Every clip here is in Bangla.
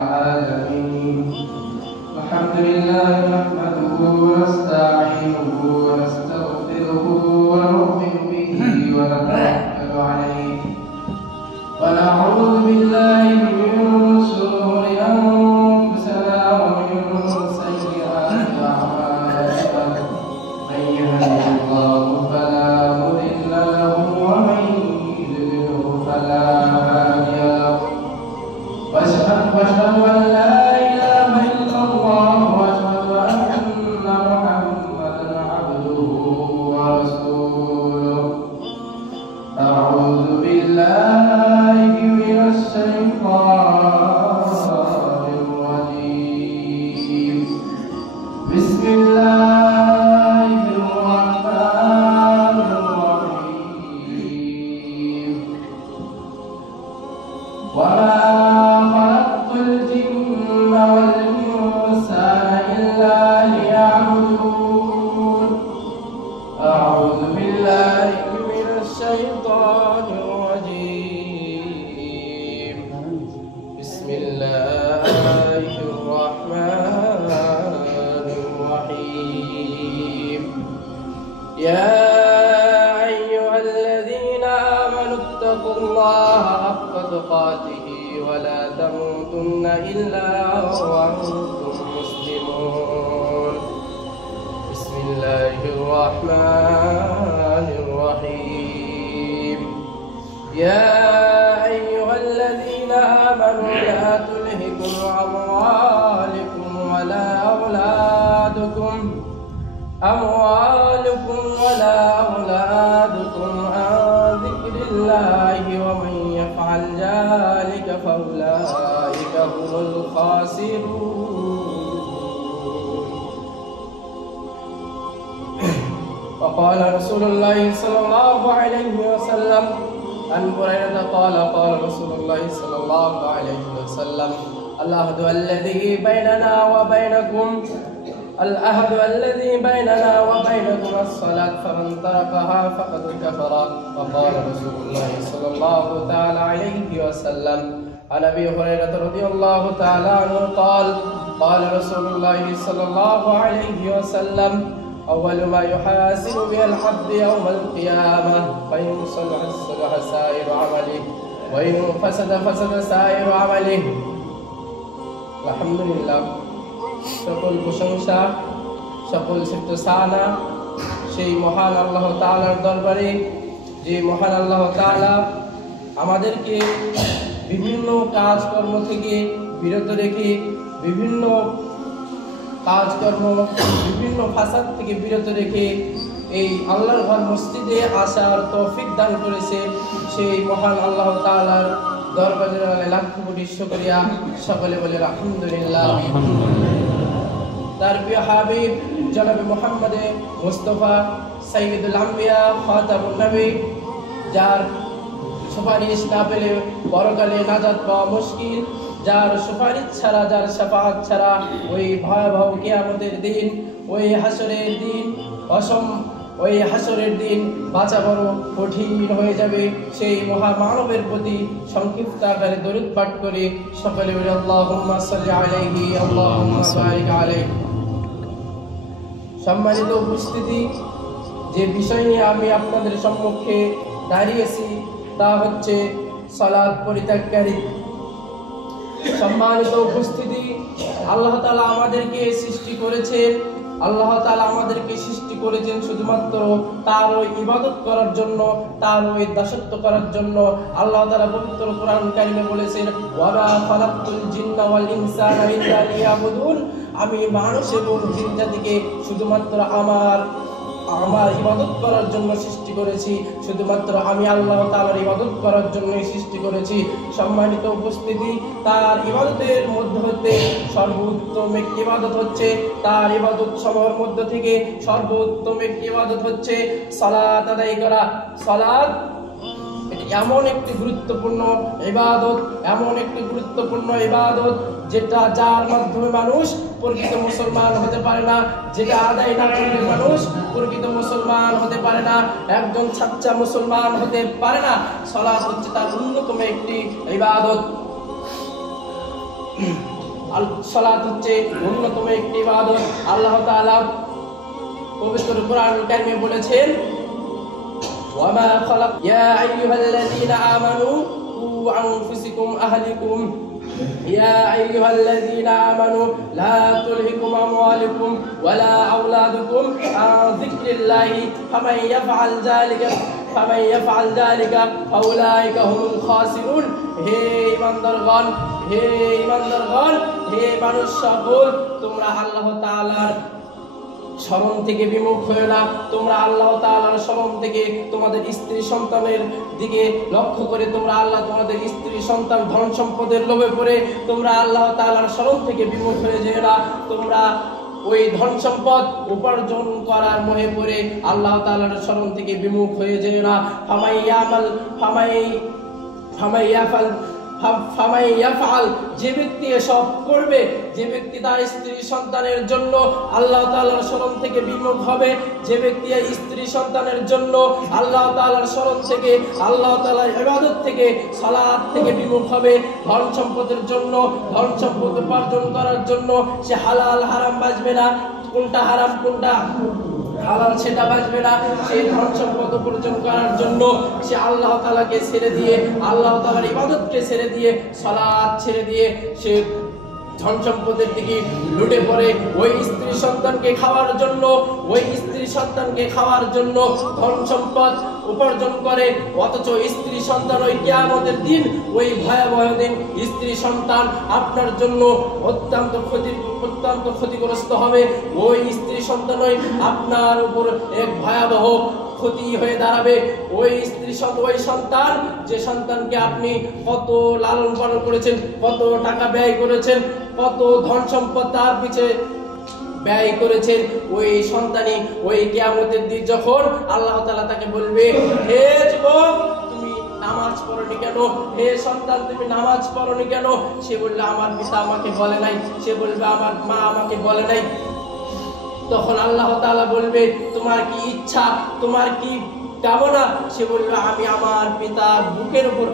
العالمين. الحمد لله نحمده ونستعينه ونستغفره ونؤمن به ونتوكل عليه ونعوذ بالله من شرور أنفسنا ومن سيئات أعمالنا. من يهده الله فلا مضل له ومن يضلل فلا هادي له. واشهد أن لا إله إلا الله واشهد أن محمدا عبده ورسوله. أعوذ بالله من الشيطان الرجيم. بسم الله الرحمن الرحيم. وما خلقت الجن والإنس إلا ليعبدون. أعوذ بالله من الشيطان الرجيم. بسم الله الرحمن الرحيم. يا أيها الذين آمنوا اتقوا الله حق تقاته ولا تموتن إلا وأنتم مسلمون. بسم الله الرحمن الرحيم. يا أيها الذين آمنوا لا تلهكم أموالكم ولا أولادكم عن ذكر الله ومن يفعل ذلك فأولئك هم الخاسرون. وقال رسول الله صلى الله عليه وسلم عن هريرة قال قال رسول الله صلى الله عليه وسلم العهد الذي بيننا وبينكم الصلاة فمن تركها فقد كفر. وقال رسول الله صلى الله تعالى عليه وسلم عن أبي هريرة رضي الله تعالى عنه قال قال رسول الله صلى الله عليه وسلم أول ما يحاسب به العبد يوم القيامة فإن صلح صلح سائر عمله وإن فسد فسد سائر عمله. আলহামদুলিল্লাহ, সকল প্রশংসা সকল সিফাত সেই মহান আল্লাহ তাআলার দরবারে, যে মহান আল্লাহ তাআলা আমাদেরকে বিভিন্ন কাজকর্ম থেকে বিরত রেখে বিভিন্ন ফাসাদ থেকে বিরত রেখে এই আল্লাহর ঘর মসজিদে আসার তৌফিক দান করেছে। সেই মহান আল্লাহ তাআলার দরবারে লাখ কোটি শুকরিয়া। সকলে বলে আলহামদুলিল্লাহ। তার প্রিয় হাবিব জনাবে মুহাম্মদ মুস্তাফা সাইয়্যিদুল আম্বিয়া খাতামুন নবী, যার সুপারিশ না পেলে পরকালে নাজাত পাওয়া মুশকিল, যার সুপারিশ ছাড়া, যার শাফাআত ছাড়া ওই ভয়াবহ কিয়ামতের দিন, ওই হাসরের দিন বাঁচা বড় কঠিন হয়ে যাবে। সেই মহামানবের প্রতি সংক্ষিপ্ত আকারে দরুদ পাঠ করে সকলে বলে আল্লাহুম্মা সাল্লি আলাইহি আল্লাহুম্মা বারিক আলাইহি। সম্মানিত উপস্থিতি, যে বিষয় নিয়ে আমি আপনাদের সম্মুখে দাঁড়িয়েছি তা হচ্ছে সালাত পরিত্যাগকারী। সম্মানিত উপস্থিতি, আল্লাহ তাআলা আমাদেরকে সৃষ্টি করেছেন, শুধুমাত্র তার ওই ইবাদত করার জন্য, তার ওই দাসত্ব করার জন্য। আল্লাহ তাআলা পবিত্র কোরআন কারিমে বলেছেন ওয়ামা খালাকতুল জিন্না ওয়াল ইনসানা ইল্লা লিয়াবুদুন, আমি মানুষ এবং জিন জাতিকে শুধুমাত্র আমার ইবাদত করার জন্য সৃষ্টি করেছি, শুধুমাত্র আমি আল্লাহ তাআলার ইবাদত করার জন্যই সৃষ্টি করেছি। সম্মানিত উপস্থিতি, তার ইবাদতের মধ্যে হতে সর্বোত্তম একটি ইবাদত হচ্ছে, তার ইবাদত সমূহের মধ্য থেকে সর্বোত্তম একটি ইবাদত হচ্ছে সালাত আদায় করা। সালাত এমন একটি গুরুত্বপূর্ণ ইবাদত যেটা যার মাধ্যমে মানুষ প্রকৃত মুসলমান হতে পারে না, যেটা আদায় না করলে মানুষ প্রকৃত মুসলমান হতে পারে না, একজন সচ্চা মুসলমান হতে পারে না। সালাত হচ্ছে তার অন্যতম একটি ইবাদত। সালাত হচ্ছে অন্যতম একটি ইবাদত। আল্লাহ তাআলা পবিত্র কোরআন কারিমে বলেছেন, ওয়ামা খালাক ইয়া আইয়ুহাল্লাযীনা আমানু কু আনফুসাকুম আহলিকুম يا أيها الذين آمنوا لا تلهكم أموالكم ولا أولادكم عن ذكر الله فمن يفعل ذلك فأولئك هم الخاسرون। হে ঈমানদারগণ, হে মানুষ সকল, তোমরা আল্লাহ তাআলার স্মরণ থেকে বিমুখ হয়ে না। তোমরা আল্লাহ তাআলার স্মরণ থেকে তোমাদের স্ত্রী সন্তানের দিকে লক্ষ্য করে, তোমরা তোমাদের স্ত্রী সন্তান ধন সম্পদের লোভে পড়ে তোমরা আল্লাহ তাআলার স্মরণ থেকে বিমুখ হয়ে যেও না। তোমরা ওই ধন সম্পদ উপার্জন করার মোহে পড়ে আল্লাহ তাআলার স্মরণ থেকে বিমুখ হয়ে যেও না। যে ব্যক্তি এসব করবে, যে ব্যক্তি তার স্ত্রী সন্তানের জন্য আল্লাহ তাআলার স্মরণ থেকে বিমুখ হবে, যে ব্যক্তি স্ত্রী সন্তানের জন্য আল্লাহ তাআলার স্মরণ থেকে, আল্লাহ তাআলার ইবাদত থেকে, সালাত থেকে বিমুখ হবে, ধন সম্পদের জন্য, ধন সম্পদ উপার্জন করার জন্য সে হালাল হারাম বাছবে না, কোনটা হারাম কোনটা হালাল সেটা বাছবে না, সেই ধন সম্পদ উপার্জন করার জন্য সে আল্লাহ তাআলাকে ছেড়ে দিয়ে, আল্লাহ তাআলার ইবাদতকে ছেড়ে দিয়ে, সালাত ছেড়ে দিয়ে সে ধন সম্পদের দিকে লুটে পড়ে। ওই স্ত্রী সন্তানকে খাওয়ার জন্য ধন সম্পদ উপার্জন করে, অথচ স্ত্রী সন্তান ওই কিয়ামতের দিন, ওই ভয়াবহ দিন স্ত্রী সন্তান আপনার জন্য অত্যন্ত ক্ষতিগ্রস্ত হবে। ওই স্ত্রী সন্তান আপনার উপর এক ভয়াবহ ক্ষতি হয়ে দাঁড়াবে। ওই সন্তান, যে সন্তানকে আপনি কত লালন পালন করেছেন, কত টাকা ব্যয় করেছেন, কত ধন সম্পদ তার পিছে ব্যয় করেছেন, ওই সন্তানই ওই কিয়ামতের দিন যখন আল্লাহ তাআলা তাকে বলবে, হে যুবক তুমি নামাজ পড়োনি কেন, হে সন্তান তুমি নামাজ পড়োনি কেন, সে বললে আমার পিতা আমাকে বলে নাই, সে বলবে আমার মা আমাকে বলে নাই। তখন আল্লাহ তাআলা বলবে, তোমার কি ইচ্ছা, তোমার কি কামনা? সে বলবে, আমি আমার পিতার বুকের উপর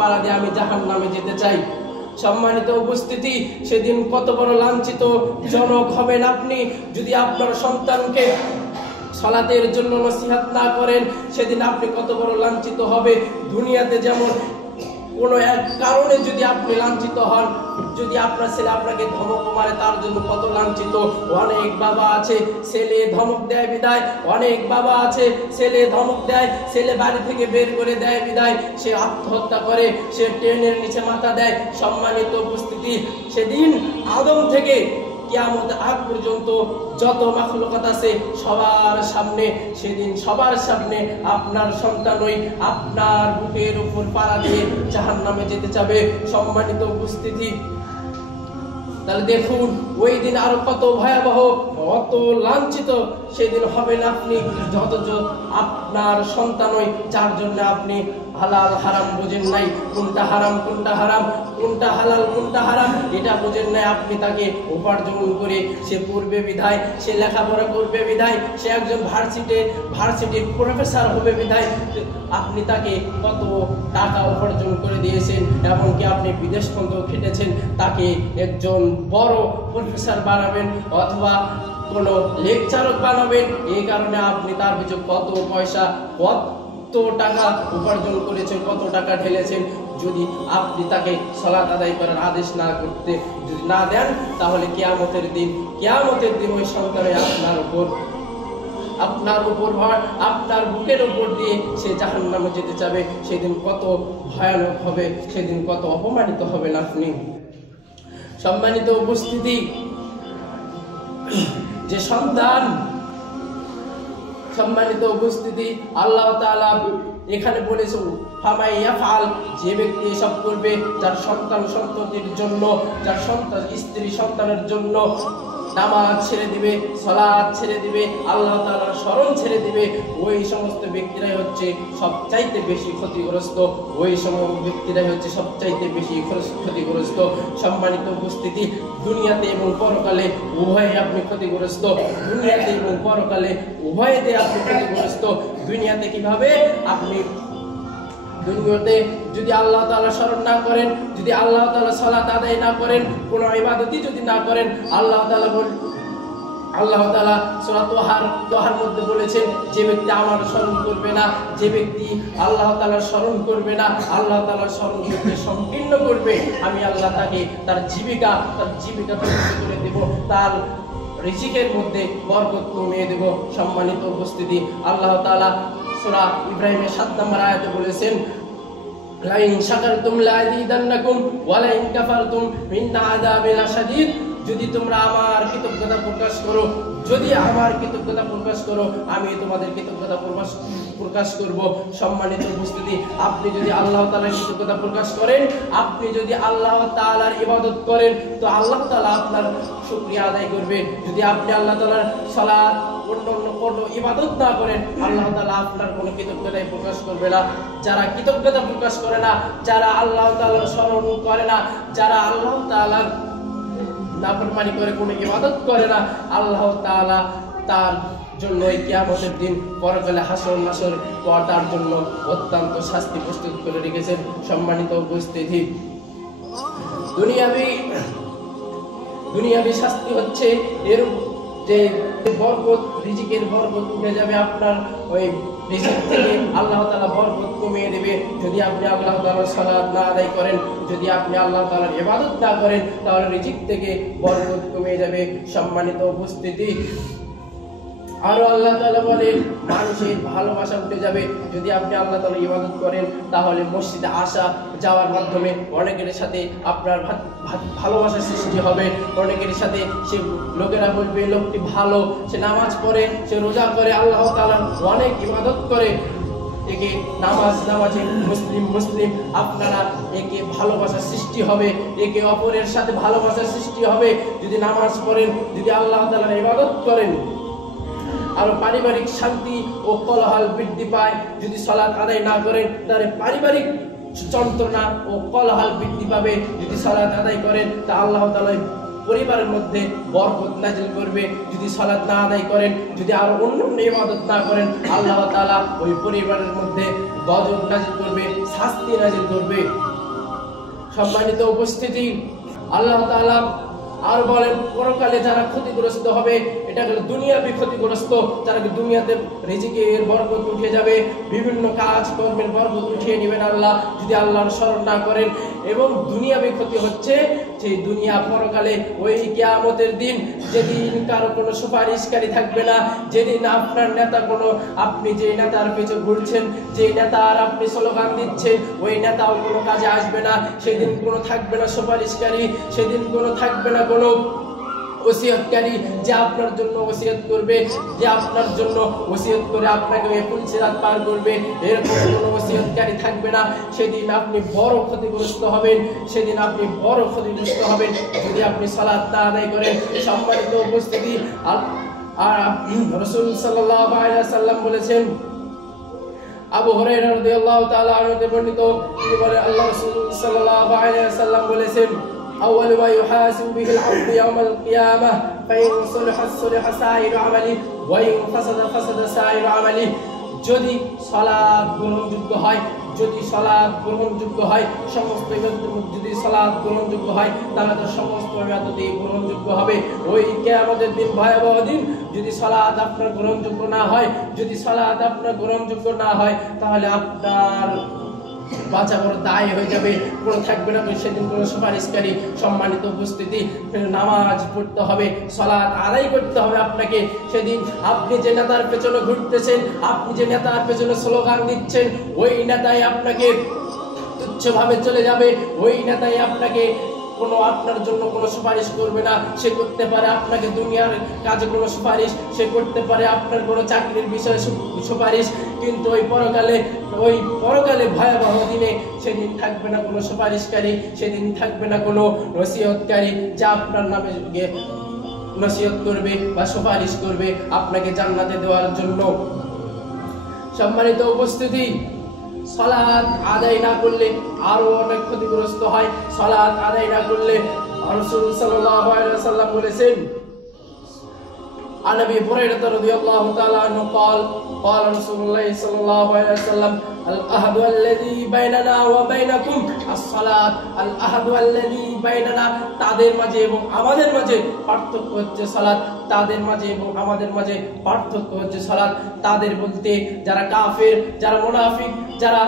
পাড়া দিয়ে, আমি জাহান্নামে যেতে চাই। সম্মানিত উপস্থিতি, সেদিন কত বড় লাঞ্ছিত জনক হবেন আপনি যদি আপনার সন্তানকে সালাতের জন্য নসিহত না করেন। সেদিন আপনি কত বড় লাঞ্ছিত হবে। দুনিয়াতে যেমন কোনো এক কারণে যদি আপনি লাঞ্ছিত হন, যদি আপনার ছেলে আপনাকে ধমক মারে, তার জন্য কত লাঞ্ছিত। অনেক বাবা আছে ছেলে ধমক দেয় বিদায়, অনেক বাবা আছে ছেলে ধমক দেয়, ছেলে বাড়ি থেকে বের করে দেয় বিদায়, সে আত্মহত্যা করে, সে ট্রেনের নিচে মাথা দেয়। সম্মানিত উপস্থিতি, সেদিন আদম থেকে কিয়ামতের আগ পর্যন্ত যত মাখলুকাত আছে সবার সামনে, সেদিন সবার সামনে আপনার সন্তান আপনার বুকের উপর পাড়া দিয়ে জাহান্নামে যেতে যাবে। সম্মানিত উপস্থিতি, তাহলে দেখুন ওই দিন আরো কত ভয়াবহ, কত লাঞ্ছিত সেদিন হবেন আপনি, যত আপনার সন্তান যার জন্য আপনি হালাল হারাম বুঝেন নাই, কোনটা হারাম কোনটা হারাম, কোনটা হালাল কোনটা হারাম এটা বুঝেন নাই। আপনি তাকে উপার্জন করে সে পড়বে বিধায়, সে লেখাপড়া করবে বিধায়, সে একজন ভার্সিটির প্রফেসর হবে বিধায় আপনি তাকে কত টাকা উপার্জন করে দিয়েছেন, এমনকি আপনি বিদেশ পর্যন্ত খেটেছেন, তাকে একজন বড় প্রফেসর বানাবেন অথবা কোনো লেকচারক বানাবেন। এই কারণে আপনি তার পিছনে কত পয়সা, কত টাকা উপার্জন করেছেন, কত টাকা ঢেলেছেন। যদি আপনি তাকে সালাত আদায় করার আদেশ যদি না দেন, তাহলে কিয়ামতের দিন ওই সন্তানের আপনার বুকের উপর দিয়ে সে জাহান্নামে যেতে যাবে। সেদিন কত ভয়ানক হবে, সেদিন কত অপমানিত হবেন আপনি। সম্মানিত উপস্থিতি, যে সন্তান, সম্মানিত উপস্থিতি, আল্লাহ তাআলা এখানে বলেছে ফামাই ইয়াফআল, যে ব্যক্তি এসব করবে, যার সন্তানের জন্য, যার স্ত্রী সন্তানের জন্য নামাজ ছেড়ে দিবে, সালাত ছেড়ে দিবে, আল্লাহ তাআলার স্মরণ ছেড়ে দিবে, ওই সমস্ত ব্যক্তিরাই হচ্ছে সবচাইতে বেশি ক্ষতিগ্রস্ত, ওই সমস্ত ব্যক্তিরাই হচ্ছে সবচাইতে বেশি ক্ষতিগ্রস্ত। সম্মানিত উপস্থিতি, দুনিয়াতে এবং পরকালে উভয়ে আপনি ক্ষতিগ্রস্ত, দুনিয়াতে এবং পরকালে উভয়েতে আপনি ক্ষতিগ্রস্ত। দুনিয়াতে কিভাবে? আপনি দুনিয়াতে যদি আল্লাহ তাআলা স্মরণ না করেন, যদি আল্লাহ তাআলা সালাত আদায় না করেন, কোনো ইবাদতই যদি না করেন, আল্লাহ তাআলা সূরা তোহার মধ্যে বলেছেন, যে ব্যক্তি আমার স্মরণ করবে না, যে ব্যক্তি আল্লাহ তাআলার স্মরণ করবে না, আল্লাহ তাআলার স্মরণ করতে সংকীর্ণ করবে, আমি আল্লাহ তাকে তার জীবিকা ধ্বংস করে দেব, তার রিজিকের মধ্যে বরকত কমিয়ে দেব। সম্মানিত উপস্থিতি, আল্লাহ তাআলা সূরা ইব্রাহিমের 7 নম্বর আয়াতে বলেছেন, লাইন শাকারতুম লাযিদান্নাকুম ওয়া লাইন কাফারতুম ইন্না আযাবি লাশাদীদ। যদি তোমরা আমার কৃতজ্ঞতা প্রকাশ করো, আমি তোমাদের কৃতজ্ঞতা প্রকাশ করব। সম্মানিত উপস্থিতি, আপনি যদি আল্লাহ তাআলার কৃতজ্ঞতা প্রকাশ করেন, আপনি যদি আল্লাহ তাআলার ইবাদত করেন, তো আল্লাহ তাআলা আপনার শুকরিয়া আদায় করবে। যদি আপনি আল্লাহ তাআলার সালাত অন্য কোনো ইবাদত না করেন, আল্লাহ তাআলা আপনার কোনো কৃতজ্ঞতাই প্রকাশ করবে না। যারা কৃতজ্ঞতা প্রকাশ করে না, যারা আল্লাহ তাআলার স্মরণ করে না, যারা আল্লাহ তাআলার নাফরমানি করে, কোনো ইবাদত করে না, আল্লাহ তাআলা তার জন্য এই কিয়ামতের দিন পরকালে হাসর নাসর পর তার জন্য অত্যন্ত শাস্তি প্রস্তুত করে রেখেছেন। সম্মানিত উপস্থিতি, দুনিয়াবি শাস্তি হচ্ছে এর যে বরকত, রিজিকের বরকত উঠে যাবে আপনার ওই রিজিক থেকে, আল্লাহ তাআলা বরকত কমিয়ে দেবে। যদি আপনি আল্লাহ তাআলার সালাত না আদায় করেন, যদি আপনি আল্লাহ তাআলার ইবাদত না করেন, তাহলে রিজিক থেকে বরকত কমে যাবে। সম্মানিত উপস্থিতি, আরো আল্লাহ তাআলা বলেন, মানুষের ভালোবাসা উঠে যাবে। যদি আপনি আল্লাহ তাআলার ইবাদত করেন, তাহলে মসজিদে আসা যাওয়ার মাধ্যমে অনেকের সাথে আপনার ভালোবাসার সৃষ্টি হবে। অনেকের সাথে সে লোকেরা বলবে, লোকটি ভালো, সে নামাজ পড়ে, সে রোজা করে, আল্লাহ তাআলার অনেক ইবাদত করে, একে নামাজি মুসলিম আপনারা একে ভালোবাসার সৃষ্টি হবে, একে অপরের সাথে ভালোবাসার সৃষ্টি হবে। যদি নামাজ পড়েন, যদি আল্লাহ তাআলার ইবাদত করেন, আর পারিবারিক শান্তি ও কলহাল বৃদ্ধি পায়। যদি সালাত আদায় না করেন, তাহলে পারিবারিক যন্ত্রণা ও কলহাল বৃদ্ধি পাবে। যদি সালাত আদায় করেন, তা আল্লাহ তাআলা পরিবারের মধ্যে বরকত নাজিল করবে। যদি সালাত না আদায় করেন, যদি আর অন্য ইবাদত না করেন, আল্লাহ তাআলা ওই পরিবারের মধ্যে গজব নাজিল করবে, শাস্তি নাজিল করবে। সম্মানিত উপস্থিতি, আল্লাহ তাআলা আর বলেন, পরকালে যারা ক্ষতিগ্রস্ত হবে, এটা হলো দুনিয়াবি ক্ষতিগ্রস্ত, যারা দুনিয়াতে রিজিকের বরকত উঠে যাবে, বিভিন্ন কাজ কর্মের বরকত উঠিয়ে নেবেন আল্লাহ, যদি আল্লাহর স্মরণ না করেন। এবং দুনিয়াবি ক্ষতি হচ্ছে সেই দুনিয়া পরকালে ওই কিয়ামতের দিন, যেদিন কারো কোনো সুপারিশকারী থাকবে না, যেদিন আপনার নেতা আপনি যে নেতার পেছনে ঘুরছেন, যে নেতার আপনি স্লোগান দিচ্ছেন, ওই নেতাও কোনো কাজে আসবে না। সেদিন কোনো থাকবে না সুপারিশকারী, সেদিন কোনো থাকবে না কোনো ওসিয়তকারী যে আপনার জন্য ওসিয়ত করবে, যে আপনার জন্য ওসিয়ত করে আপনাকে ফুলসিরাত পার করবে, এরকম কোনো ওসিয়তকারী থাকবে না। সেদিন আপনি বড় ক্ষতিগ্রস্ত হবেন, যদি আপনি সালাত না আদায় করেন। সম্মানিত উপস্থিতি, রাসূল সাল্লাল্লাহু আলাইহি ওয়াসাল্লাম বলেছেন, আবু হুরায়রা রাদিয়াল্লাহু তাআলা আনহু বর্ণিত, তিনি বলেন, আল্লাহ রাসূল সাল্লাল্লাহু আলাইহি ওয়াসাল্লাম বলেছেন, أول ما يحاسب به العبد يوم القيامة فإن صلح صلح سائر عمله وإن فسد فسد سائر عمله। যদি সালাত গ্রহণযোগ্য হয়, সমস্ত ইবাদত যদি সালাত গ্রহণযোগ্য হয়, তাহলে তো সমস্ত ইবাদতই গ্রহণযোগ্য হবে। ওই কিয়ামতের দিন ভয়াবহ দিন, যদি সালাত আপনার গ্রহণযোগ্য না হয়, তাহলে আপনার বাঁচাবার দায় হয়ে যাবে, কোনো থাকবে না সেদিন কোনো সুপারিশকারী। সম্মানিত উপস্থিতি, নামাজ পড়তে হবে, সালাত আদায় করতে হবে আপনাকে। সেদিন আপনি যে নেতার পেছনে ঘুরতেছেন, আপনি যে নেতার পেছনে স্লোগান দিচ্ছেন, ওই নেতাই আপনাকে তুচ্ছভাবে চলে যাবে, ওই নেতাই আপনাকে আপনার জন্য কোনো সুপারিশ করবে না। সে করতে পারে আপনাকে দুনিয়ার কাজে কোনো সুপারিশ, সে করতে পারে আপনার কোনো চাকরির বিষয়ে সুপারিশ, কিন্তু ওই পরকালে ভয়াবহ দিনে সেদিন থাকবে না কোনো সুপারিশকারী, সেদিন থাকবে না কোনো নসিহতকারী যা আপনার নামে নসিহত করবে বা সুপারিশ করবে আপনাকে জান্নাতে দেওয়ার জন্য। সম্মানিত উপস্থিতি, সালাত আদায় না করলে আরো অনেক ক্ষতিগ্রস্ত হয়। সালাত আদায় না করলে রাসূল সাল্লাল্লাহু আলাইহি ওয়াসাল্লাম বলেছেন, عن ابي هريره رضي الله تعالى عنه قال قال رسول الله صلى الله عليه وسلم العهد الذي بيننا وبينكم الصلاة العهد الذي بيننا তাদের মাঝে এবং আমাদের মাঝে পার্থক্য হচ্ছে সালাত তাদের মাঝে এবং আমাদের মাঝে পার্থক্য হচ্ছে সালাত তাদের বলতে যারা কাফের যারা মুনাফিক যারা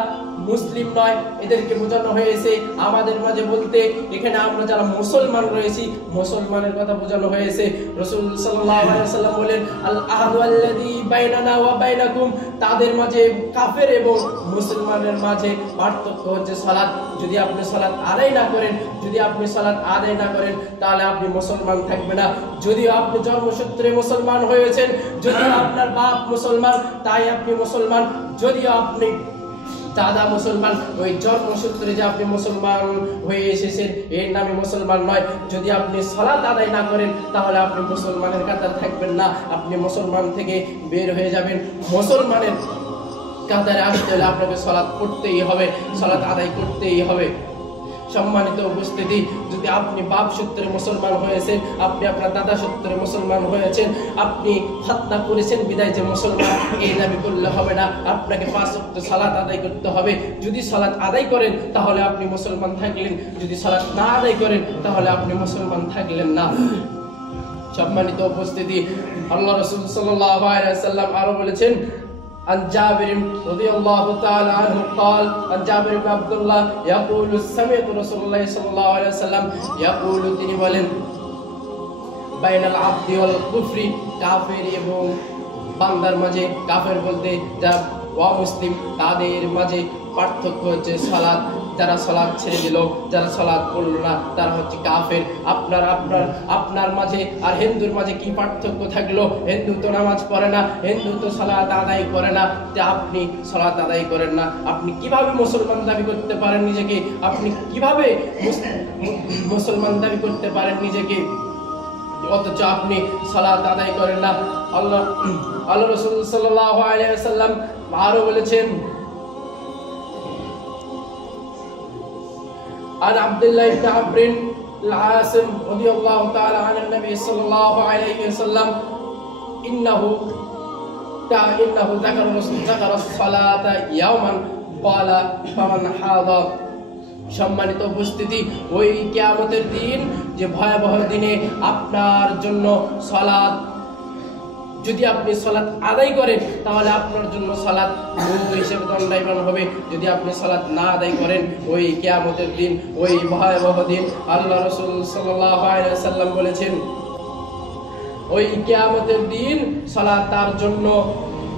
মুসলিম নয় এদেরকে বোঝানো হয়েছে আমাদের মাঝে বলতে এখানে আমরা যারা মুসলমান রয়েছি মুসলমানের কথা বোঝানো হয়েছে রাসূল সাল্লাল্লাহু আলাইহি ওয়াসাল্লাম বলেন আল আহদু আল্লাযী বাইনানা ওয়া বাইনাকুম তাদের মাঝে কাফের এবং মুসলমানের মাঝে পার্থক্য হচ্ছে সালাত যদি আপনি সালাত আদায় না করেন যদি আপনি সালাত আদায় না করেন তাহলে আপনি মুসলমান থাকবেন না যদিও আপনি জন্মসূত্রে মুসলমান হয়েছেন যদিও আপনার বাপ মুসলমান তাই আপনি মুসলমান যদিও আপনি দাদা মুসলমান ওই জন্মসূত্রে যে আপনি মুসলমান হয়ে এসেছেন এর নামে মুসলমান নয় যদি আপনি সালাত আদায় না করেন তাহলে আপনি মুসলমানের কাতারে থাকবেন না আপনি মুসলমান থেকে বের হয়ে যাবেন মুসলমানের কাতারে আসতে হলে আপনাকে সালাত পড়তেই হবে সালাত আদায় করতেই হবে সম্মানিত উপস্থিতি যদি আপনি বাপ সূত্রে মুসলমান হয়েছেন আপনি আপনার দাদা সূত্রে মুসলমান হয়েছেন আপনি খাতনা করেছেন বিদায় যে মুসলমান এই দাবি করলে হবে না আপনাকে 5 ওয়াক্ত সালাত আদায় করতে হবে যদি সালাত আদায় করেন তাহলে আপনি মুসলমান থাকলেন যদি সালাত না আদায় করেন তাহলে আপনি মুসলমান থাকলেন না সম্মানিত উপস্থিতি আল্লাহ রাসূল সাল্লাল্লাহু আলাইহি ওয়াসাল্লাম আরো বলেছেন عن جابر رضي الله تعالى عنه قال عن جابر بن عبد الله يقول سمعت رسول الله صلى الله عليه وسلم يقول তিনি বলেন بين العبد والكفر কাফের এবং বান্দার মাঝে কাফের বলতে যারা অমুসলিম তাদের মাঝে পার্থক্য হচ্ছে সালাত যারা সালাত ছেড়ে দিল যারা সালাত পড়ল না তারা হচ্ছে কাফের আপনার মাঝে আর হিন্দুর মাঝে কি পার্থক্য থাকলো হিন্দু তো নামাজ পড়ে না হিন্দু তো সালাত আদায় করে না যে আপনি সালাত আদায় করেন না আপনি কিভাবে মুসলমান দাবি করতে পারেন নিজেকে আপনি কিভাবে মুসলমান দাবি করতে পারেন নিজেকে অথচ আপনি সালাত আদায় করেন না আল্লাহ রাসূল সাল্লাল্লাহু আলাইহি ওয়াসাল্লাম আরো বলেছেন عن عبد الله بن عمرو العاصم رضي الله تعالى عن النبي صلى الله عليه وسلم انه ذكر الصلاة يوما قال فمن حاضر সম্মানিত উপস্থিতি ওই কিয়ামতের দিন যে ভয়াবহ দিনে আপনার জন্য সালাত যদি আপনি সালাত আদায় করেন তাহলে আপনার জন্য সালাত নূর হিসেবে দণ্ডায়মান হবে যদি আপনি সালাত না আদায় করেন ওই কিয়ামতের দিন ওই ভয়াবহ দিন আল্লাহ রাসূল সাল্লাল্লাহু আলাইহি ওয়াসাল্লাম বলেছেন ওই কিয়ামতের দিন সালাত তার জন্য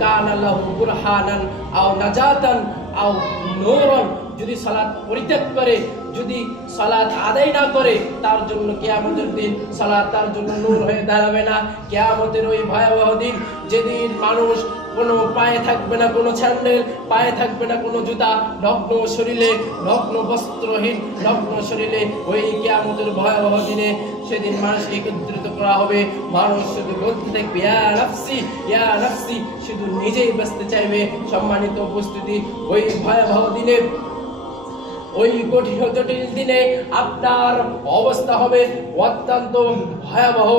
কানা লাহু বুরহানান আও নাজাতান আও নূরান যদি সালাত পরিত্যাগ করে যদি সালাত আদায় না করে তার জন্য কিয়ামতের দিন সালাত তার জন্য নূর হয়ে দাঁড়াবে না কিয়ামতের ওই ভয়াবহ দিন যেদিন মানুষ কোনো পায়ে থাকবে না কোনো স্যান্ডেল পায়ে থাকবে না কোনো জুতা নগ্ন শরীরে নগ্ন বস্ত্রহীন নগ্ন শরীরে ওই কিয়ামতের ভয়াবহ দিনে সেদিন মানুষকে একত্রিত করা হবে মানুষ শুধু বলতে থাকবে ইয়া নাফসি শুধু নিজেই বাঁচতে চাইবে সম্মানিত উপস্থিতি ওই ভয়াবহ দিনে ওই কঠিন জটিল দিনে আপনার অবস্থা হবে অত্যন্ত ভয়াবহ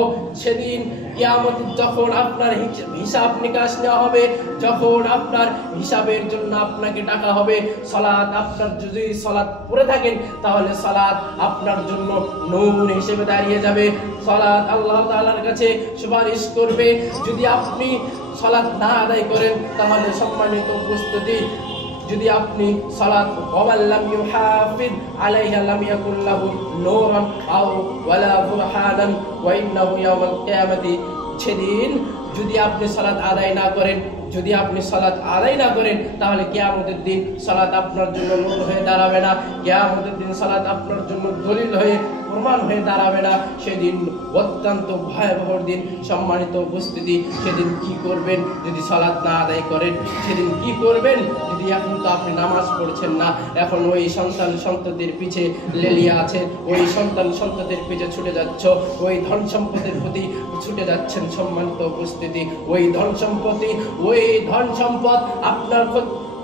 সেদিন কিয়ামত যখন আপনার হিসাব নিকাশ নেওয়া হবে যখন আপনার হিসাবের জন্য আপনাকে ডাকা হবে সালাত আপনার যদি সালাত পড়ে থাকেন তাহলে সালাত আপনার জন্য নূর হিসেবে দাঁড়িয়ে যাবে সালাত আল্লাহ তাআলার কাছে সুপারিশ করবে যদি আপনি সালাত না আদায় করেন তাহলে সম্মানিত উপস্থিতি যদি আপনি সালাত ওয়াল্লাম ইউহাফিজ আলাইহা লাম ইয়াকুল লাহু নূরান আও ওয়ালা বুরহানান ওয়া ইন্নাহু ইয়াউমাল কিয়ামাতি সেদিন যদি আপনি সালাত আদায় না করেন যদি আপনি সালাত আদায় না করেন তাহলে কিয়ামতের দিন সালাত আপনার জন্য নূর হয়ে দাঁড়াবে না কিয়ামতের দিন সালাত আপনার জন্য দলিল হয়ে প্রমাণ হয়ে দাঁড়াবে না সেদিন অত্যন্ত ভয়াবহ দিন সম্মানিত উপস্থিতি সেদিন কি করবেন যদি সালাত না আদায় করেন সেদিন কি করবেন যদি এখন তো আপনি নামাজ পড়ছেন না এখন ওই সন্তানদের পিছে লেলিয়ে আছেন ওই সন্তানদের পিছে ছুটে যাচ্ছ ওই ধন সম্পদের প্রতি ছুটে যাচ্ছেন সম্মানিত উপস্থিতি ওই ধন সম্পদ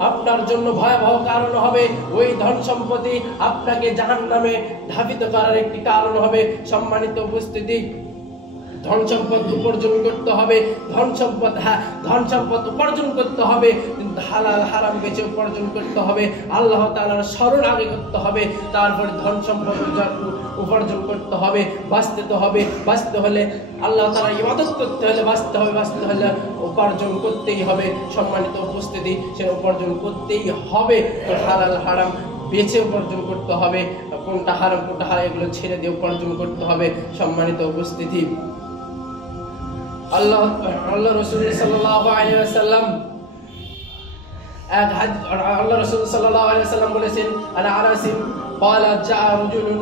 আপনার জন্য ভয়াবহ কারণ হবে ওই ধন সম্পত্তি আপনাকে জাহান্নামে ধাবিত করার একটি কারণ হবে সম্মানিত উপস্থিতি ধন সম্পদ উপার্জন করতে হবে, ধন সম্পদ উপার্জন করতে হবে, কিন্তু হালাল হারাম বেচে উপার্জন করতে হবে, আল্লাহ তাআলার স্মরণ আগে করতে হবে, তারপরে ধন সম্পদ উপার্জন করতে হবে। বাঁচতে হলে আল্লাহ তাআলার ইবাদত করতে হলে বাঁচতে হলে উপার্জন করতেই হবে। সম্মানিত উপস্থিতি, সে উপার্জন করতেই হবে। তো হালাল হারাম বেছে উপার্জন করতে হবে, কোনটা হারাম কোনটা হালাল এগুলো ছেড়ে দিয়ে উপার্জন করতে হবে। সম্মানিত উপস্থিতি, আল্লাহ রাসূল সাল্লাল্লাহু আলাইহি ওয়াসাল্লাম আল্লাহ রাসূল সাল্লাল্লাহু আলাইহি ওয়াসাল্লাম বলেছেন, আনা আনাসিন ক্বালা জাআ রাজুলুন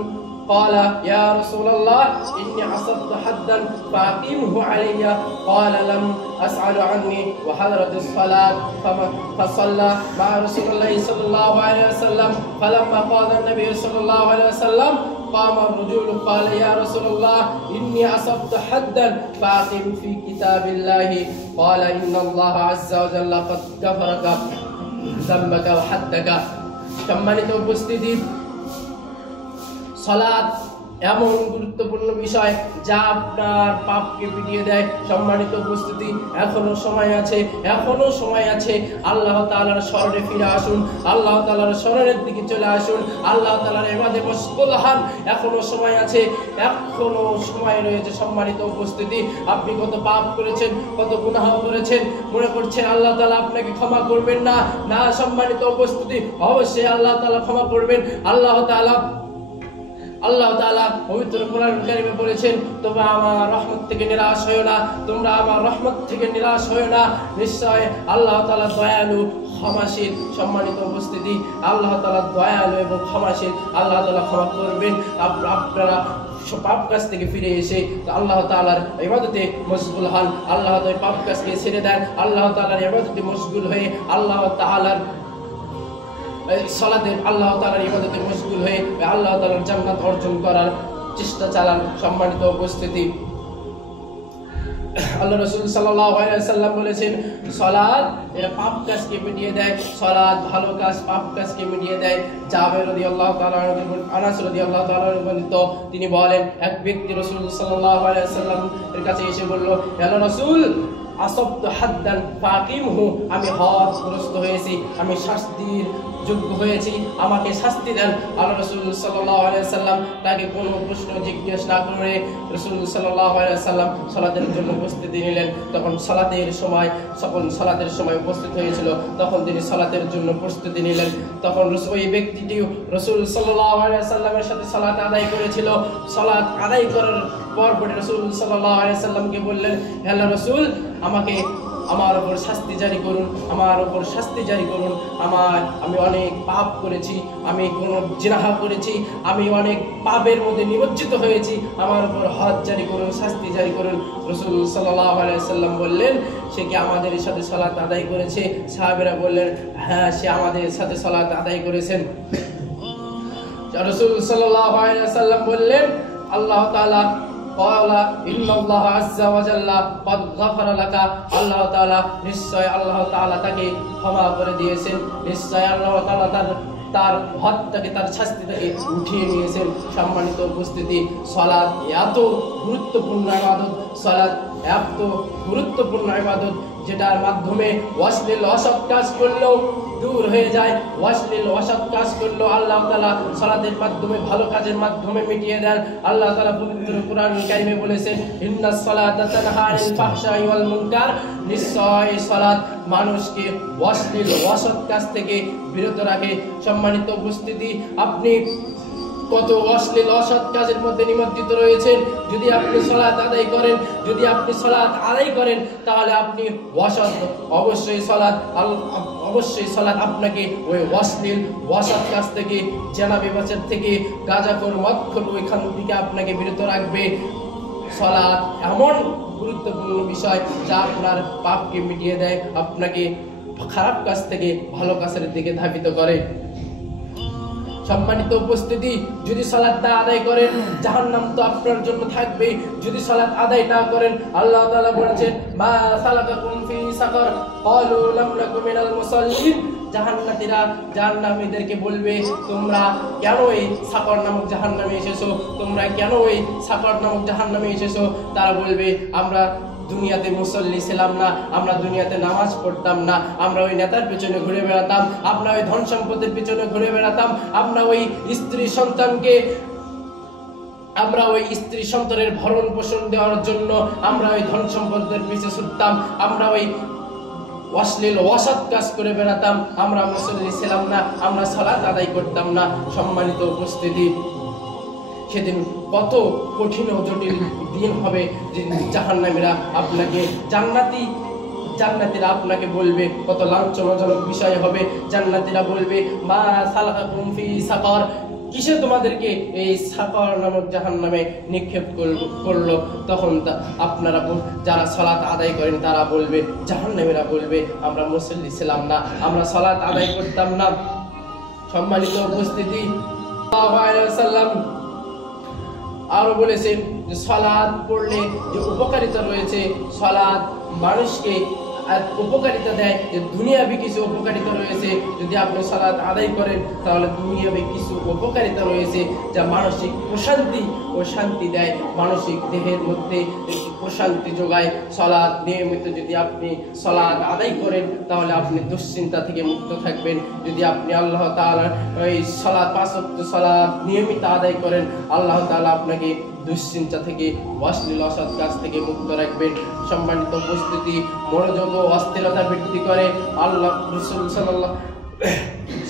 قال يا رسول الله إني عصبت حدا فأقيمه علي قال لم أسأل عني وحضرت الصلاة فصلى مع رسول الله صلى الله عليه وسلم فلما قال النبي صلى الله عليه وسلم قام الرجل قال يا رسول الله إني عصبت حدا فأقم في كتاب الله قال إن الله عز وجل قد غفرك ذنبك وحدك। সম্মানিত উপস্থিতি, সালাত এমন গুরুত্বপূর্ণ বিষয় যা আপনার পাপকে মিটিয়ে দেয়। সম্মানিত উপস্থিতি, এখনো সময় আছে। আল্লাহ তাআলার স্মরণে ফিরে আসুন, আল্লাহ তাআলার স্মরণের দিকে চলে আসুন, আল্লাহ তাআলার ইবাদতে মশগুল হন। এখনো সময় আছে, এখনো সময় রয়েছে। সম্মানিত উপস্থিতি, আপনি কত পাপ করেছেন, কত গুনাহ করেছেন, মনে করছেন আল্লাহ তাআলা আপনাকে ক্ষমা করবেন না? না সম্মানিত উপস্থিতি, অবশ্যই আল্লাহ তাআলা ক্ষমা করবেন। আল্লাহ তাআলা পবিত্র কোরআন কারীমে বলেছেন, তোমরা আমার রহমত থেকে নিরাশ হয়ো না, নিশ্চয় আল্লাহ তাআলা দয়ালু ক্ষমাশীল। সম্মানিত উপস্থিতি, আল্লাহ তাআলা দয়ালু এবং ক্ষমাশীল, আল্লাহ তাআলা ক্ষমা করবেন। আপনারা পাপ কাজ থেকে ফিরে এসে আল্লাহ তাআলার ইবাদতে মশগুল হন, আল্লাহ তাআলা পাপ কাজকে ছেড়ে দেন, আল্লাহ তাআলার ইবাদতে মশগুল হয়ে আল্লাহ তাআলার আল্লাহ তাআলার ইবাদতে মশগুল হয়ে আল্লাহ তাআলার জান্নাত অর্জন করার চেষ্টা চালান। সম্মানিত উপস্থিতি, আল্লাহ রাসূল সাল্লাল্লাহু আলাইহি ওয়াসাল্লাম বলেছেন, সালাত এর পাপ কাজকে মিটিয়ে দেয়, সালাত ভালো কাজ পাপ কাজকে মিটিয়ে দেয়। জাবের রাদিয়াল্লাহু তাআলা আনাস রাদিয়াল্লাহু তাআলা বর্ণিত, তিনি বলেন, এক ব্যক্তি রাসূল সাল্লাল্লাহু আলাইহি ওয়াসাল্লাম এর কাছে এসে বলল, হে রাসূল, আসবতু হাদ্দান ফাকিমহু, আমি হদগ্রস্ত হয়েছি, আমি শাস্তির যোগ্য হয়েছি, আমাকে শাস্তি দেন। আল্লাহ রাসূল সাল্লাল্লাহু আলাইহি ওয়াসাল্লাম তাকে কোনো প্রশ্ন জিজ্ঞেস না করে রাসূল সাল্লাল্লাহু আলাইহি ওয়াসাল্লাম সালাতের জন্য প্রস্তুতি নিলেন। তখন সালাতের সময় উপস্থিত হয়েছিল, তখন তিনি সালাতের জন্য প্রস্তুতি নিলেন। তখন ওই ব্যক্তিটি রাসূল সাল্লাল্লাহু আলাইহি ওয়াসাল্লামের সাথে সালাত আদায় করেছিল। সালাত আদায় করার পর রাসূল সাল্লাল্লাহু আলাইহি ওয়াসাল্লামকে বললেন, হে আল্লাহর রাসূল, আমার উপর শাস্তি জারি করুন, আমি অনেক পাপ করেছি, আমি কোনো জিনাহ করেছি, আমি অনেক পাপের মধ্যে নিমজ্জিত হয়েছি, আমার উপর হদ জারি করুন, শাস্তি জারি করুন। রাসূল সাল্লাল্লাহু আলাইহি ওয়াসাল্লাম বললেন, সে কি আমাদের সাথে সালাত আদায় করেছে? সাহাবীরা বললেন, হ্যাঁ, সে আমাদের সাথে সালাত আদায় করেছেন। রাসূল সাল্লাল্লাহু আলাইহি ওয়াসাল্লাম বললেন, আল্লাহ তাআলা ইন্নাল্লাহা আযজা ওয়া জাল্লা ক্বাদ গাফারা লাকা, আল্লাহ তাআলা নিশ্চয় আল্লাহ তাআলা তাকে ক্ষমা করে দিয়েছেন, নিশ্চয় আল্লাহ তাআলা তার হদটাকে, তার শাস্তিটাকে উঠিয়ে নিয়েছেন। সম্মানিত উপস্থিতি, সালাত এত গুরুত্বপূর্ণ ইবাদত, যেটার মাধ্যমে অশ্লীল অসৎ কাজ করলেও দূর হয়ে যায়, অশ্লীল অসৎ কাজ করলেও আল্লাহ তাআলা সালাতের মাধ্যমে, ভালো কাজের মাধ্যমে মিটিয়ে দেন। আল্লাহ তাআলা পবিত্র কোরআন কারীমে বলেছেন, ইন্নাস সালাতা তানহা আনিল ফাহশাই ওয়াল মুনকার, নিশ্চয় সালাত মানুষকে অশ্লীল অসৎ কাজ থেকে বিরত রাখে। সম্মানিত উপস্থিতি, আপনি কত অশ্লীল অসৎ কাজের মধ্যে নিমজ্জিত রয়েছেন। যদি আপনি সালাত আদায় করেন তাহলে আপনি অবশ্যই সালাত আপনাকে ওই অশ্লীল অসৎ কাজ থেকে, জেনা ব্যভিচার থেকে, গাঁজাখোর মদখোর ওইখান থেকে আপনাকে বিরত রাখবে। সালাত এমন গুরুত্বপূর্ণ বিষয় যা আপনার পাপকে মিটিয়ে দেয়, আপনাকে খারাপ কাজ থেকে ভালো কাজের দিকে ধাবিত করে। সম্মানিত উপস্থিতি, যদি সালাত না আদায় করেন জাহান্নাম তো আপনার জন্য থাকবে। যদি সালাত আদায় না করেন, আল্লাহ তাআলা বলেছেন, মা সালাকাকুম ফি সাকার ক্বালু লাম নাকু মিনাল মুসাল্লিন, জাহান্নাতীরা জাহান্নামীদেরকে বলবে, তোমরা কেন এই সাকর নামক জাহান্নামে এসেছো, তোমরা কেন এই সাকর নামক জাহান্নামে এসেছো? তারা বলবে, আমরা দুনিয়াতে মুসল্লি ছিলাম না, আমরা দুনিয়াতে নামাজ পড়তাম না, আমরা ওই নেতার পিছনে ঘুরে বেড়াতাম, আমরা ওই ধন সম্পদের পিছনে ঘুরে বেড়াতাম, আমরা ওই স্ত্রী সন্তানের ভরণ পোষণ দেওয়ার জন্য আমরা ওই ধন সম্পদের পিছে ছুটতাম, আমরা ওই অশ্লীল অসৎ কাজ করে বেড়াতাম, আমরা মুসল্লি ছিলাম না, আমরা সালাত আদায় করতাম না। সম্মানিত উপস্থিতি, সেদিন কত কঠিন ও জটিল দিন হবে যে জাহান্নামীরা আপনাকে জান্নাতীরা আপনাকে বলবে, কত লাঞ্ছনাজনক বিষয় হবে। জান্নাতীরা বলবে, মা সালাকাকুম ফি সাকার, কিসে তোমাদেরকে এই সাকার নামক জাহান্নামে নিক্ষেপ করলো? তখন আপনারা যারা সালাত আদায় করেন তারা বলবে, জাহান্নামীরা বলবে, আমরা মুসল্লি ছিলাম না, আমরা সালাত আদায় করতাম না। সম্মানিত উপস্থিতি, সাল্লাল্লাহু আলাইহি ওয়াসাল্লাম আরো বলেছেন যে সালাত পড়লে যে উপকারিতা রয়েছে, সালাত মানুষকে উপকারিতা দেয়, যে দুনিয়াবি কিছু উপকারিতা রয়েছে। যদি আপনি সালাত আদায় করেন তাহলে দুনিয়াবি কিছু উপকারিতা রয়েছে যা মানসিক প্রশান্তি ও শান্তি দেয়, মানসিক দেহের মধ্যে প্রশান্তি যোগায়। সালাত নিয়মিত যদি আপনি সালাত আদায় করেন তাহলে আপনি দুশ্চিন্তা থেকে মুক্ত থাকবেন। যদি আপনি আল্লাহ তাআলার এই সালাত, 5 ওয়াক্ত সালাত নিয়মিত আদায় করেন, আল্লাহ তাআলা আপনাকে দুশ্চিন্তা থেকে, অশ্লীল অসৎ কাজ থেকে মুক্ত রাখবেন। সম্মানিত উপস্থিতি, মনোযোগ ও অস্থিরতা বৃদ্ধি করে। আল্লাহ রাসূল সাল্লাল্লাহু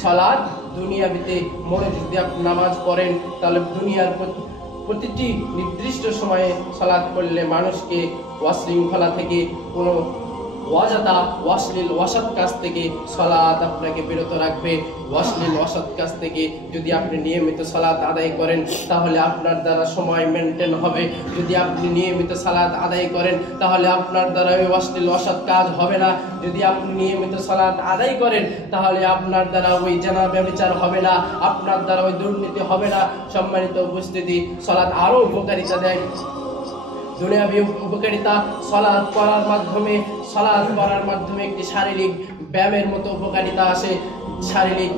সালাত দুনিয়াতে মনোযোগ দিয়ে আপনি নামাজ পড়েন তাহলে দুনিয়ার প্রতিটি নির্দিষ্ট সময়ে সালাত করলে মানুষকে অশৃঙ্খলা থেকে, কোনো অযথা অশ্লীল অসৎ কাজ থেকে সালাত আপনাকে বিরত রাখবে। অশ্লীল অসৎ কাজ থেকে যদি আপনি নিয়মিত সালাত আদায় করেন তাহলে আপনার দ্বারা সময় মেনটেন হবে। যদি আপনি নিয়মিত সালাত আদায় করেন তাহলে আপনার দ্বারা ওই অশ্লীল অসৎ কাজ হবে না। যদি আপনি নিয়মিত সালাত আদায় করেন তাহলে আপনার দ্বারা ওই জেনা ব্যভিচার হবে না, আপনার দ্বারা ওই দুর্নীতি হবে না। সম্মানিত উপস্থিতি, সালাত আরো উপকারিতা দেয়। দুনিয়াবি উপকারিতা, সালাত করার মাধ্যমে একটি শারীরিক ব্যায়ামের মতো উপকারিতা আসে, শারীরিক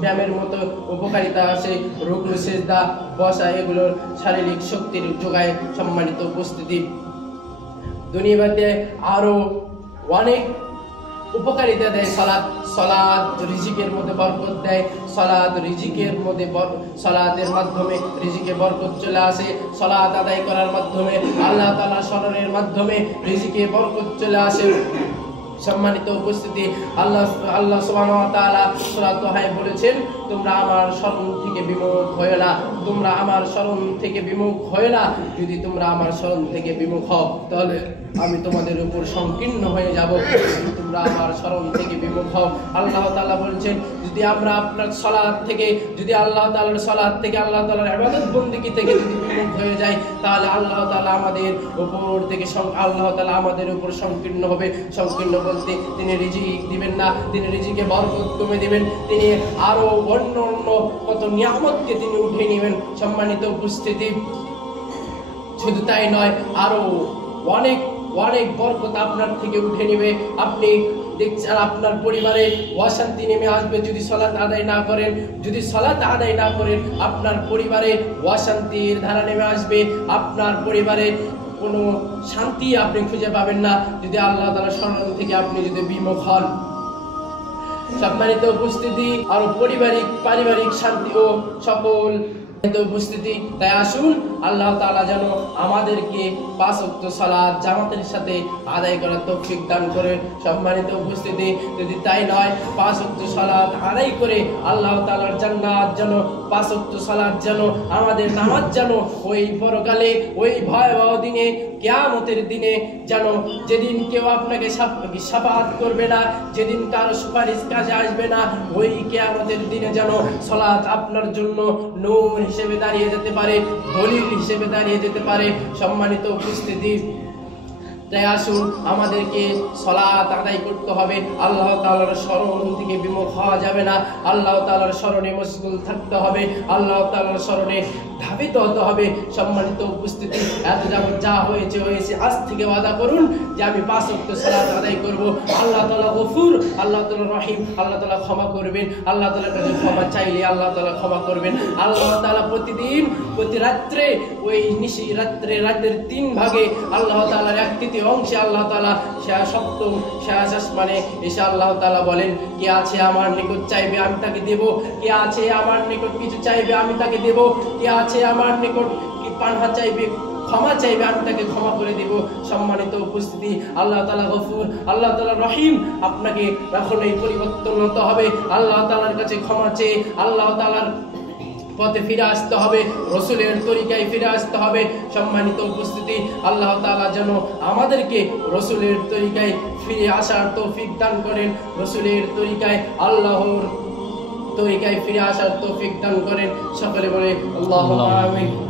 ব্যায়ামের মতো উপকারিতা আসে। রুকু, সিজদা, বসা এগুলোর শারীরিক শক্তির যোগায়। সম্মানিত উপস্থিতি, দুনিয়াতে আরো অনেক উপকারিতা দেয় সালাত। সালাত রিজিকের মধ্যে বরকত দেয়, সালাত রিজিকের মধ্যে সালাতের মাধ্যমে রিজিকে বরকত চলে আসে। সালাত আদায় করার মাধ্যমে, আল্লাহ তাআলা স্মরণের মাধ্যমে রিজিকে বরকত চলে আসে। সম্মানিত উপস্থিতি, আল্লাহ সুবহানাহু ওয়া তাআলা সূরা তাহায় বলেছেন, তোমরা আমার স্মরণ থেকে বিমুখ হয় না, তোমরা আমার স্মরণ থেকে বিমুখ হয় না। যদি তোমরা আমার স্মরণ থেকে বিমুখ হও তাহলে আমি তোমাদের উপর সংকীর্ণ হয়ে যাব। তোমরা আমার স্মরণ থেকে বিমুখ হও। আল্লাহ তাআলা বলছেন, যদি আমরা আপনার সালাত থেকে, যদি আল্লাহ তাআলার সালাত থেকে, আল্লাহ তাআলার ইবাদত বন্দেগী থেকে যদি বিমুখ হয়ে যায় তাহলে আল্লাহ তাআলা আমাদের উপর সংকীর্ণ হবে। সংকীর্ণ বলতে তিনি রিজিক দিবেন না, তিনি রিজিকে বরকত কমে দিবেন, তিনি আরো অন্য কত নিয়ামতকে তিনি উঠে নেবেন। সম্মানিত উপস্থিতি, শুধু তাই নয়, আরো অনেক বরকত আপনার থেকে উঠে নেবে। আপনি দেখছেন আপনার পরিবারে অশান্তি নেমে আসবে যদি সালাত আদায় না করেন। যদি সালাত আদায় না করেন আপনার পরিবারে অশান্তির ধারা নেমে আসবে। আপনার পরিবারে কোনো শান্তি আপনি খুঁজে পাবেন না যদি আল্লাহ তাআলার স্মরণ থেকে আপনি যদি বিমুখ হন। সম্মানিত উপস্থিতি, আর পারিবারিক শান্তি ও সকল উপস্থিতি, তাই আসুন আল্লাহ তাআলা যেন আমাদেরকে 5 ওয়াক্ত সালাত জামাতের সাথে আদায় করার তৌফিক দান করেন। সম্মানিত উপস্থিতি, যদি তাই নয় 5 ওয়াক্ত সালাত আদায় করে আল্লাহ তাআলার জান্নাত যেন, 5 ওয়াক্ত সালাত যেন, আমাদের নামাজ যেন ওই পরকালে, ওই ভয়াবহ দিনে, কিয়ামতের দিনে যেন, যেদিন কেউ আপনাকে শাফাআত করবে না, যেদিন কারো সুপারিশ কাজে আসবে না, ওই কিয়ামতের দিনে যেন সালাত আপনার জন্য নূর হিসেবে দাঁড়িয়ে যেতে পারে, দলিল হিসেবে দাঁড়িয়ে যেতে পারে। সম্মানিত উপস্থিতি, তাই আসুন আমাদেরকে সালাত আদায় করতে হবে, আল্লাহ তাআলার স্মরণ থেকে বিমুখ হওয়া যাবে না, আল্লাহ তাআলার স্মরণে মশগুল থাকতে হবে, আল্লাহ তাআলার স্মরণে ধাবিত হতে হবে। সম্মানিত উপস্থিতি, এত যাবত যা হয়েছে হয়েছে, আজ থেকে ওয়াদা করুন যে আমি 5 ওয়াক্ত সালাত আদায় করব। আল্লাহ তাআলা গফুর, আল্লাহ তাআলা রহিম, আল্লাহ তাআলা ক্ষমা করবেন, আল্লাহ তাআলার কাছে ক্ষমা চাইলে আল্লাহ তাআলা ক্ষমা করবেন। আল্লাহ তাআলা প্রতিদিন প্রতি রাত্রে ওই নিশি রাত্রে রাতের 3 ভাগে আল্লাহ তাআলার 1/3 অংশে আল্লাহ তাআলা সপ্তম আসমানে এসে আল্লাহ তাআলা বলেন, কে আছে আমার নিকট চাইবে আমি তাকে দেব, কে আছে আমার নিকট কিছু চাইবে আমি তাকে দেব, কে আছে আমার নিকট কি পানাহা চাইবে ক্ষমা চাইবে আমি তাকে ক্ষমা করে দেব। সম্মানিত উপস্থিতি, আল্লাহ তাআলা গফুর, আল্লাহ তাআলা রহিম। আপনাকে এখন এই পরিবর্তন হতে হবে, আল্লাহ তাআলার কাছে ক্ষমা চেয়ে আল্লাহ তাআলার পথে ফিরে আসতে হবে, রসুলের তরিকায় ফিরে আসতে হবে। সম্মানিত উপস্থিতি, আল্লাহ তাআলা যেন আমাদেরকে রসুলের তরিকায় ফিরে আসার তৌফিক দান করেন, রসুলের তরিকায় আল্লাহর তরিকায় ফিরে আসার তৌফিক দান করেন। সকলে বলে আল্লাহুম্মা আমিন।